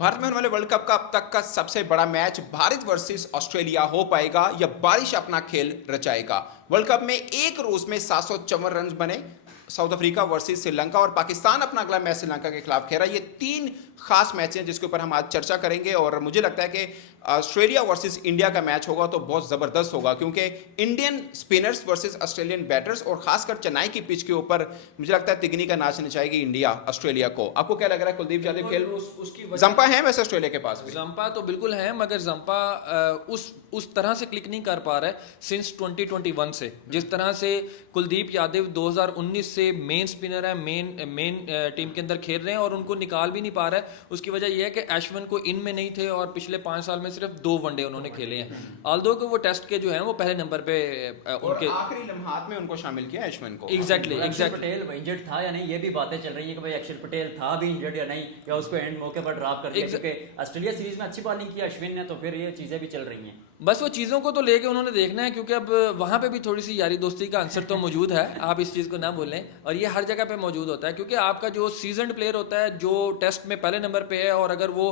भारत में होने वाले वर्ल्ड कप का अब तक का सबसे बड़ा मैच भारत वर्सेस ऑस्ट्रेलिया हो पाएगा या बारिश अपना खेल रचाएगा। वर्ल्ड कप में एक रोज में 754 रन बने। साउथ अफ्रीका वर्सेस श्रीलंका और पाकिस्तान अपना अगला मैच श्रीलंका के खिलाफ खेल रहा है। ये तीन खास मैच हैं जिसके ऊपर हम आज चर्चा करेंगे और मुझे लगता है कि ऑस्ट्रेलिया वर्सेस इंडिया का मैच होगा तो बहुत जबरदस्त होगा, क्योंकि Indian spinners versus Australian batters और खासकर चेन्नई की पिच के ऊपर मुझे लगता है तिगनी का नाच नचाएगी इंडिया ऑस्ट्रेलिया को। आपको क्या लग रहा है कुलदीप यादव? खेल जंपा है वैसे ऑस्ट्रेलिया के पास भी? जंपा तो बिल्कुल है, मगर जंपा उस तरह से क्लिक नहीं कर पा रहा है सिंस 2021 से। जिस तरह से कुलदीप यादव 2019 से मेन स्पिनर है, मेन टीम के अंदर खेल रहे हैं और उनको निकाल भी नहीं पा रहा है। उसकी वजह यह है कि अश्विन को इनमें नहीं थे और पिछले 5 साल में सिर्फ 2 वनडे उन्होंने खेले हैं। ऑल्दो कि वो टेस्ट के जो हैं वो पहले नंबर पे उनके आखिरी लम्हात में उनको शामिल किया अश्विन को। एग्जैक्टली पटेल इंजर्ड था या नहीं, ये भी बातें चल रही है कि भाई अक्षर पटेल था भी इंजर्ड या नहीं, या उसको एंड मौके पर ड्रॉप कर दिया क्योंकि ऑस्ट्रेलिया सीरीज में अच्छी बॉलिंग की अश्विन ने, तो फिर ये चीजें भी चल रही हैं। बस वो चीज़ों को तो लेके उन्होंने देखना है, क्योंकि अब वहाँ पे भी थोड़ी सी यारी दोस्ती का आंसर तो मौजूद है, आप इस चीज़ को ना भूलें। और ये हर जगह पे मौजूद होता है, क्योंकि आपका जो सीजनड प्लेयर होता है जो टेस्ट में पहले नंबर पे है और अगर वो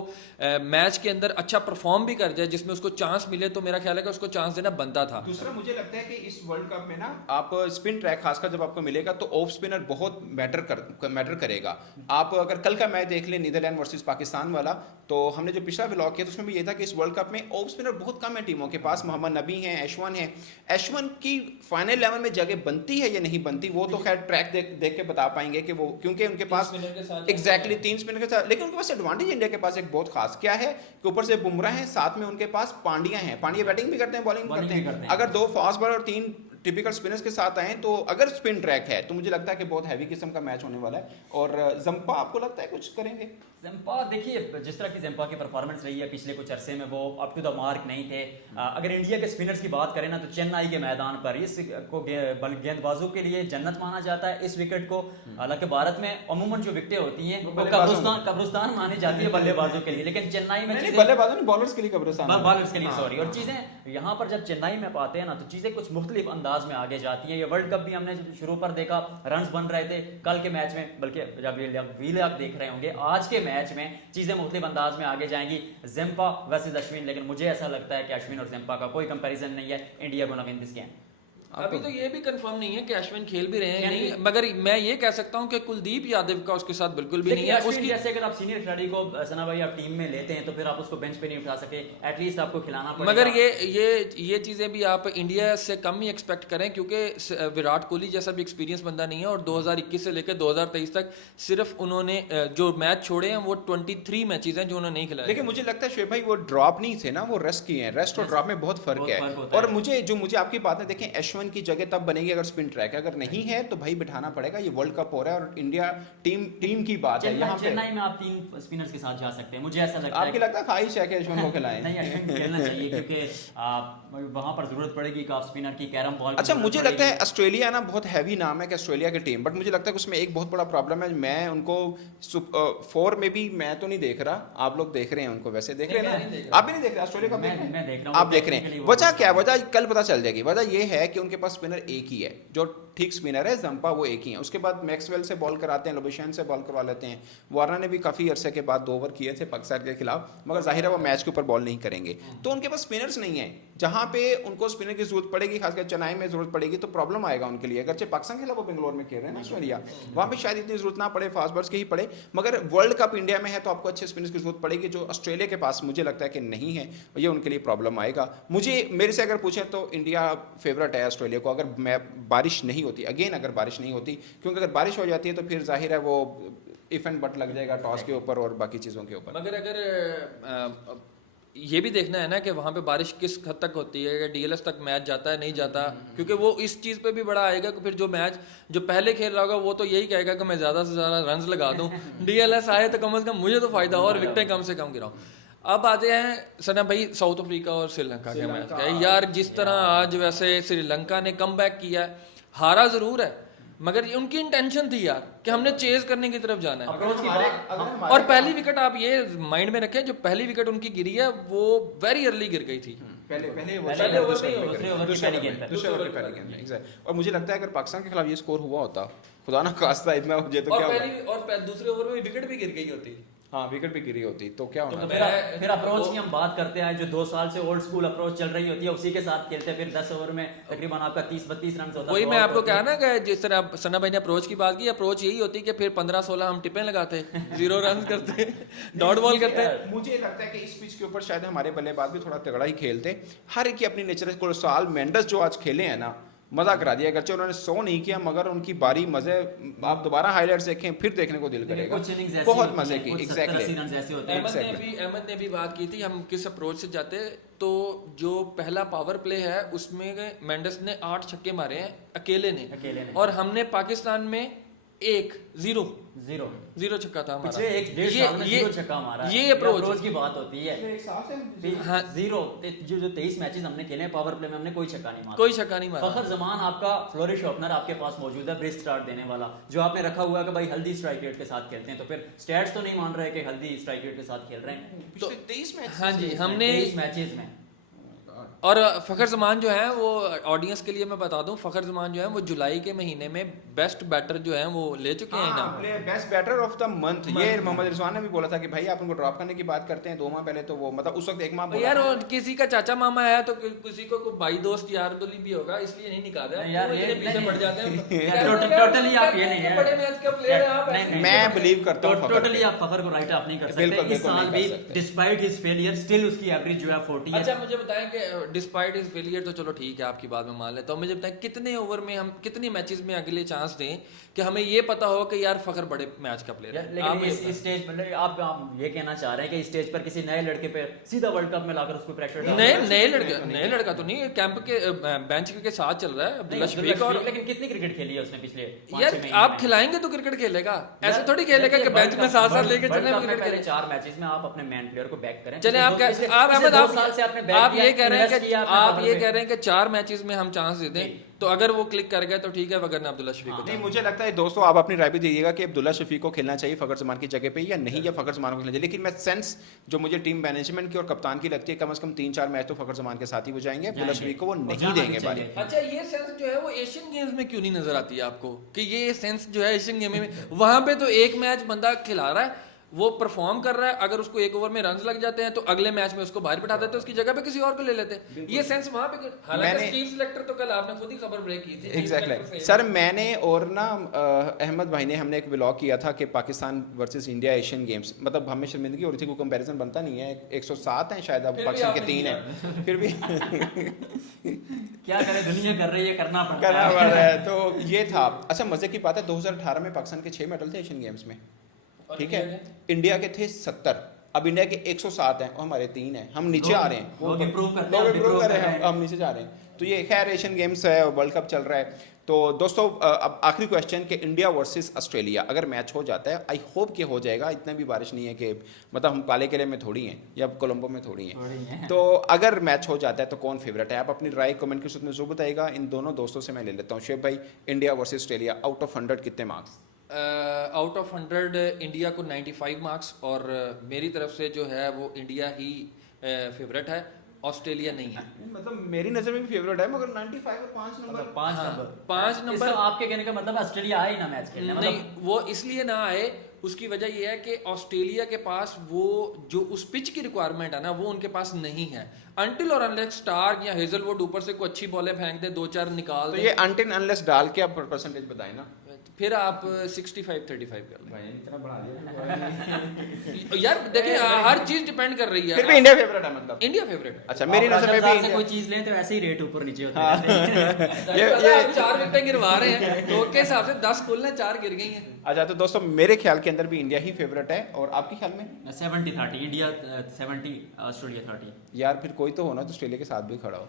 मैच के अंदर अच्छा परफॉर्म भी कर जाए जिसमें उसको चांस मिले, तो मेरा ख्याल है कि उसको चांस देना बनता था। दूसरा मुझे लगता है कि इस वर्ल्ड कप में ना आप स्पिन ट्रैक खासकर जब आपको मिलेगा तो ऑफ स्पिनर बहुत मैटर करेगा। आप अगर कल का मैच देख लें नीदरलैंड वर्सेस पाकिस्तान वाला, तो हमने जो पिछला व्लॉग किया तो उसमें भी ये था कि इस वर्ल्ड कप में ऑफ स्पिनर बहुत कम है टीमों के पास। मोहम्मद नबी हैं, ऐशवन है। ऐशवन की फाइनल 11 में जगह बनती है या नहीं बनती वो तो खैर ट्रैक देख के बता पाएंगे कि वो, क्योंकि उनके पास एग्जैक्टली 3 स्पिनर के साथ। लेकिन उनके पास एडवांटेज इंडिया के पास एक बहुत खास क्या है कि ऊपर से बुमराह है, साथ में उनके पास पांड्या हैं। पांड्या बैटिंग भी करते हैं, बॉलिंग भी करते हैं। अगर 2 फास्ट बॉलर और 3 टिपिकल स्पिनर्स के साथ आए तो अगर स्पिन ट्रैक है तो मुझे लगता है कि बहुत हैवी किस्म का मैच होने वाला है। और जंपा आपको लगता है कुछ करेंगे? जंपा देखिए, जिस तरह की जंपा की परफॉर्मेंस रही है पिछले कुछ अरसे में, वो अप टू द मार्क नहीं थे। अगर इंडिया के स्पिनर्स की बात करें ना, तो चेन्नई के मैदान पर इस को गेंदबाजों के लिए जन्नत माना जाता है इस विकेट को। हालांकि भारत में अमूमन जो विकेटें होती हैं वो कब्रिस्तान मानी जाती है बल्लेबाजों के लिए, लेकिन चेन्नई में बल्लेबाजों बॉलर्स के लिए कब्रिस्तान, बॉलर्स के लिए सॉरी। और चीजें यहाँ पर जब चेन्नई में पाते हैं ना, तो चीजें कुछ मुख्तलिफ अंदाज में आगे जाती हैं। ये वर्ल्ड कप भी हमने शुरू पर देखा, रन्स बन रहे थे कल के मैच में, बल्कि जब ये व्लॉग देख रहे होंगे आज के मैच में चीजें मुख्तलिफ अंदाज में आगे जाएंगी। जंपा वर्सेस अश्विन, लेकिन मुझे ऐसा लगता है कि अश्विन और जंपा का कोई कंपैरिजन नहीं है। India gonna win this game. अभी तो ये भी कंफर्म नहीं है कि अश्विन खेल भी रहे हैं नहीं, मगर मैं ये कह सकता हूं कि कुलदीप यादव का उसके साथ बिल्कुल भी नहीं है। उसकी जैसे अगर आप सीनियर खिलाड़ी को सना भाई आप टीम में लेते हैं तो फिर आप उसको बेंच पे नहीं उठा सके, एटलीस्ट आपको खिलाना पड़ेगा। मगर ये चीजें भी आप इंडिया से कम ही एक्सपेक्ट करें, क्योंकि विराट कोहली जैसा भी एक्सपीरियंस बंदा नहीं है और 2021 से लेकर 2023 तक सिर्फ उन्होंने जो मैच छोड़े हैं वो 23 मैचेस हैं जो उन्होंने नहीं खिलाए। लेकिन मुझे लगता है शोएब भाई वो ड्रॉप नहीं थे ना, वो रेस्ट किए हैं। रेस्ट और ड्रॉप में बहुत फर्क है। और मुझे आपकी बात है, देखें अश्विन की जगह तब बनेगी अगर स्पिन ट्रैक है, अगर नहीं है तो भाई बिठाना पड़ेगा। ये वर्ल्ड कप हो रहा है और इंडिया टीम की बात है। यहाँ पे चेन्नई में आप 3 स्पिनर्स के साथ जा सकते हैं, मुझे ऐसा लगता है। आपको लगता है ख्वाहिश है कि अश्विन को खिलाएं? नहीं, अश्विन खेलना चाहिए क्योंकि वहां पर जरूरत पड़ेगी कि स्पिनर की कैरम बॉल। अच्छा, मुझे लगता है ऑस्ट्रेलिया ना बहुत हैवी नाम है कि ऑस्ट्रेलिया की टीम, बट मुझे लगता है कि उसमें एक बहुत बड़ा प्रॉब्लम है। मैं उनको 4 में भी मैं तो नहीं देख रहा, आप लोग देख रहे हैं उनको, वैसे देख रहे हैं ना? आप भी नहीं देख रहे ऑस्ट्रेलिया का? मैं देख रहा हूं, आप देख रहे हैं। वजह क्या? वजह कल पता चल जाएगी। वजह ये है कि उनके पास स्पिनर एक ही है जो ठीक स्पिनर है, जंपा वो एक ही है। उसके बाद मैक्सवेल से बॉल कराते हैं, लोबेशन से बॉल करवा लेते हैं। वार्नर ने भी काफ़ी अरसे के बाद 2 ओवर किए थे पाकिस्तान के खिलाफ, मगर जाहिर है वो मैच के ऊपर बॉल नहीं करेंगे। तो उनके पास स्पिनर्स नहीं है। जहाँ पे उनको स्पिनर की जरूरत पड़ेगी, खासकर चेन्नई में जरूरत पड़ेगी तो प्रॉब्लम आएगा उनके लिए। अगरचे पाकिस्तान के खिलाफ वो बेंगलोर में खेल रहे हैं ना ऑस्ट्रेलिया, वहाँ पे शायद इतनी जरूरत ना पड़े, फास्ट बॉलर्स की ही पड़े। मगर वर्ल्ड कप इंडिया में है तो आपको अच्छे स्पिनर्स की जरूरत पड़ेगी, जो ऑस्ट्रेलिया के पास मुझे लगता है कि नहीं है। ये उनके लिए प्रॉब्लम आएगा। मेरे से अगर पूछें तो इंडिया फेवरेट है ऑस्ट्रेलिया को, अगर बारिश नहीं होती, अगेन अगर बारिश नहीं होती, क्योंकि अगर बारिश हो जाती है तो फिर जाहिर है वो इफ एंड बट लग जाएगा टॉस के ऊपर और बाकी चीज़ों के ऊपर। मगर अगर ये भी देखना है ना कि वहाँ पे बारिश किस हद तक होती है, डीएलएस तक मैच जाता है नहीं जाता, क्योंकि वो इस चीज़ पे भी बड़ा आएगा कि फिर जो मैच जो पहले खेल रहा होगा वो तो यही कहेगा कि मैं ज़्यादा से ज़्यादा रन्स लगा दूँ, डीएलएस आए तो कम से कम मुझे तो फ़ायदा हो और विकेटें कम से कम गिराऊँ। अब आते हैं सना भाई साउथ अफ्रीका और श्रीलंका के मैच का। यार जिस तरह आज वैसे श्रीलंका ने कमबैक किया है, हारा ज़रूर है मगर उनकी इंटेंशन थी यार कि हमने चेज करने की तरफ जाना है। और पहली विकेट आप ये माइंड में रखें, जो पहली विकेट उनकी गिरी है वो वेरी अर्ली गिर गई थी। और मुझे लगता है अगर पाकिस्तान के खिलाफ ये स्कोर हुआ होता, खुदा ना खास्ता इतना हो जाए तो क्या होगा। और दूसरे ओवर में विकेट भी गिर गई होती। हाँ विकेट भी गिरी होती तो क्या होना तो था? फिर अप्रोच की हम बात करते हैं, जो 2 साल से ओल्ड स्कूल अप्रोच चल रही होती है उसी के साथ खेलते हैं, फिर 10 ओवर में तकरीबन आपका 30-32 रन होता है। वही मैं आपको कहा ना कि जिस तरह सना भाई ने अप्रोच की बात की, अप्रोच यही होती कि फिर 15-16 हम टिप्पे लगाते, 0 रन करते, डॉट बॉल करते। मुझे लगता है कि इस पिच के ऊपर शायद हमारे बल्लेबाज भी थोड़ा तगड़ा ही खेलते। हर एक की अपनी नेचर है। साल मेंडस जो आज खेले हैं ना, मजा करा दिया। अगरचे उन्होंने 100 नहीं किया मगर उनकी बारी मजे, आप दोबारा हाईलाइट्स देखें फिर देखने को दिल करेगा। कुछ innings ऐसी बहुत होती मजे हैं, की। कुछ एग्जैक्टली 70-80 रन ऐसे होते हैं। अहमद ने भी बात की थी, हम किस अप्रोच से जाते, तो जो पहला पावर प्ले है उसमें मेंडस ने 8 छक्के मारे हैं अकेले ने, और हमने पाकिस्तान में 0 छक्का था हमारा। पिछले 1-1.5 साल में 0 छक्का मारा है। ये अप्रोच की बात होती है। हाँ। 0 जो 23 मैचेस हमने खेले हैं पावर प्ले में हमने कोई छक्का नहीं मारा। कोई छक्का नहीं मारा। फखर जमान आपका फ्लोरिश ओपनर आपके पास मौजूद है, ब्रिस्क स्टार्ट देने वाला, जो आपने रखा हुआ है कि भाई हल्दी स्ट्राइक रेट के साथ खेलते हैं, तो फिर स्टैट्स तो नहीं मान रहे कि हल्दी स्ट्राइक रेट के साथ खेल रहे हैं। पिछले 23 मैच। हाँ जी, हमने 23 मैचेस में। और फ़खर जमान जो है वो ऑडियंस के लिए मैं बता दूं, फ़खर जमान जो है वो जुलाई के महीने में बेस्ट बैटर जो है वो ले चुके हैं इनाम। Best batter of the month. ये मोहम्मद रिजवान ने भी बोला था कि भाई आप उनको ड्रॉप करने की बात करते हैं 2 माह पहले, तो वो मतलब उस वक्त 1 माह बोला यार था। और किसी का चाचा मामा है तो किसी को कोई भाई दोस्त यार दोली भी होगा, इसलिए नहीं निकाल रहा है यार, वो ये इतने पीछे नहीं, पड़ जाते हैं। टोटली आप ये नहीं है। बड़े मैच का प्लेयर है आप, नहीं, मैं बिलीव करता हूँ टोटली आप फखर को राइट ऑफ नहीं कर सकते। बिल्कुल, इस साल नहीं भी कर सकते। डिस्पाइट हिज फेलियर स्टिल उसकी एवरेज जो है 40 है। अच्छा मुझे बताएं कि डिस्पाइट इज फेलियर तो चलो ठीक है आपकी बात में मान ले, तो मुझे बताएं कितने ओवर में हम कितने मैचेस में अगले चांस दें कि हमें ये पता हो कि यार फखर बड़े मैच का प्लेयर है। लेकिन इस स्टेज पर आप ये कहना चाह रहे हैं कि इस स्टेज पर किसी नए लड़के पे सीधा वर्ल्ड कप में लाकर उसको प्रेशर डाल नए लड़का तो नहीं, कैंप के बेंच के साथ चल रहा है अब्दुल्ला शफीक। और लेकिन कितनी क्रिकेट खेली है उसने पिछले 5-6 यार महीने आप में? खिलाएंगे तो क्रिकेट खेलेगा, ऐसे थोड़ी खेलेगा कि बेंच में साथ साथ लेके चले क्रिकेट पहले खेले। 4 मैचेस में आप अपने मैन प्लेयर को बैक करें। चले आप पिछले अहमद 2 साल से आपने back आप किया, ये कह रहे हैं invest कि किया आपने आप cover ये में। कह रहे हैं कि 4 मैचेस में हम चांस दे दें, तो अगर वो क्लिक कर गए तो ठीक है, वगरना अब्दुल्ला शफीक को नहीं मुझे लगता है दोस्तों आप अपनी राय भी दीजिएगा कि अब्दुल्ला शफीक को खेलना चाहिए फखर जमान की जगह पे या नहीं, या फखर जमान को खेलना चाहिए। लेकिन मैं सेंस जो मुझे टीम मैनेजमेंट की और कप्तान की लगती है, कम से कम 3-4 मैच तो फखर जमान के साथ ही हो जाएंगे। अब्दुल्ला शफीक को वो नहीं देंगे बारी। अच्छा ये सेंस जो है वो एशियन गेम्स में क्यों नहीं नजर आती है आपको कि ये सेंस जो है एशियन गेम में वहां पे तो एक मैच बंदा खिला रहा है, वो परफॉर्म कर रहा है, अगर उसको 1 ओवर में रन लग जाते हैं तो अगले मैच में उसको बाहर बिठा देते हैं, उसकी जगह पे किसी और को ले लेते हैं। ये सेंस वहां पे, हालांकि स्टीव सिलेक्टर तो कल आपने खुद ही खबर ब्रेक की थी। एग्जैक्टली सर, मैंने और ना अहमद भाई ने हमने एक व्लॉग किया था कि Pakistan versus India Asian games, मतलब हमें शर्मिंदगी हो रही थी, कोई कंपैरिजन बनता नहीं है। 107 हैं शायद, अब पाकिस्तान के 3 हैं, फिर भी क्या करें, दुनिया कर रही है, करना पड़ रहा है। तो ये था। अच्छा मजे की बात है 2018 में पाकिस्तान के 6 मेडल थे एशियन गेम्स में, ठीक है। इंडिया के थे 70, अब इंडिया के 107 हैं और हमारे 3 हैं। हम नीचे आ रहे हैं, लोग improve करते हैं, लोग हम improve improve कर रहे कर हैं, रहे हैं। हम नीचे जा रहे हैं। तो ये खैर एशियन गेम्स है, वर्ल्ड कप चल रहा है। तो दोस्तों अब आखिरी क्वेश्चन कि इंडिया वर्सेस ऑस्ट्रेलिया अगर मैच हो जाता है, आई होप कि हो जाएगा, इतना भी बारिश नहीं है कि मतलब हम काले किले में थोड़ी हैं या कोलंबो में थोड़ी हैं। तो अगर मैच हो जाता है तो कौन फेवरेट है? आप अपनी राय कमेंट के सूत्र में जरूर बताइएगा। इन दोनों दोस्तों से मैं ले लेता हूँ। शुएब भाई, India versus Australia out of 100 कितने मार्क्स? आउट ऑफ 100 इंडिया को 95 मार्क्स, और मेरी तरफ से जो है वो इंडिया ही फेवरेट है, ऑस्ट्रेलिया नहीं है। मतलब मेरी नजर में भी फेवरेट है, मगर 95 और 5 नंबर 5 नंबर इसका आपके कहने का मतलब ऑस्ट्रेलिया आए ना मैच खेलने, नहीं, मतलब वो इसलिए ना आए, उसकी वजह यह है कि ऑस्ट्रेलिया के पास वो जो उस पिच की रिक्वायरमेंट है ना वो उनके पास नहीं है। अनटिल और अनलेस स्टार्क या हेजलवुड ऊपर से कोई अच्छी बॉलें फेंक दे, 2-4 निकाल तो दे, ये अनटिल अनलेस डाल के आप परसेंटेज बताएं ना। फिर आप 65-35 कर लें। भाई इतना बढ़ा दिया यार देखिए हर चीज डिपेंड कर रही है। फिर भी इंडिया फेवरेट है, मतलब इंडिया फेवरेट है। अच्छा मेरी नजर में भी से इंडिया। कोई चीज लें तो ऐसे ही रेट ऊपर नीचे होते हैं। ये 4 विकेटें गिरवा रहे हैं तो के हिसाब से 10 खुल ने 4 गिर गई हैं। अच्छा तो दोस्तों मेरे ख्याल के अंदर भी इंडिया ही फेवरेट है, और आपके ख्याल में? 70-30 इंडिया 70 ऑस्ट्रेलिया 30। यार फिर कोई तो होना तो ऑस्ट्रेलिया के साथ भी खड़ा हो।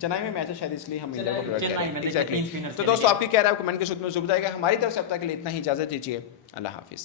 चेन्नई में मैच है शायद, इसलिए हम इंडिया को फेवरेट कर चेन्नई रहे में हैं। देखिए, एग्जैक्टली। 3 spinners तो दोस्तों आपकी क्या राय है कमेंट के सूत्र में जरूर बताइएगा। हमारी तरफ से अब तक के लिए इतना ही, इजाजत दीजिए, अल्लाह हाफिज़।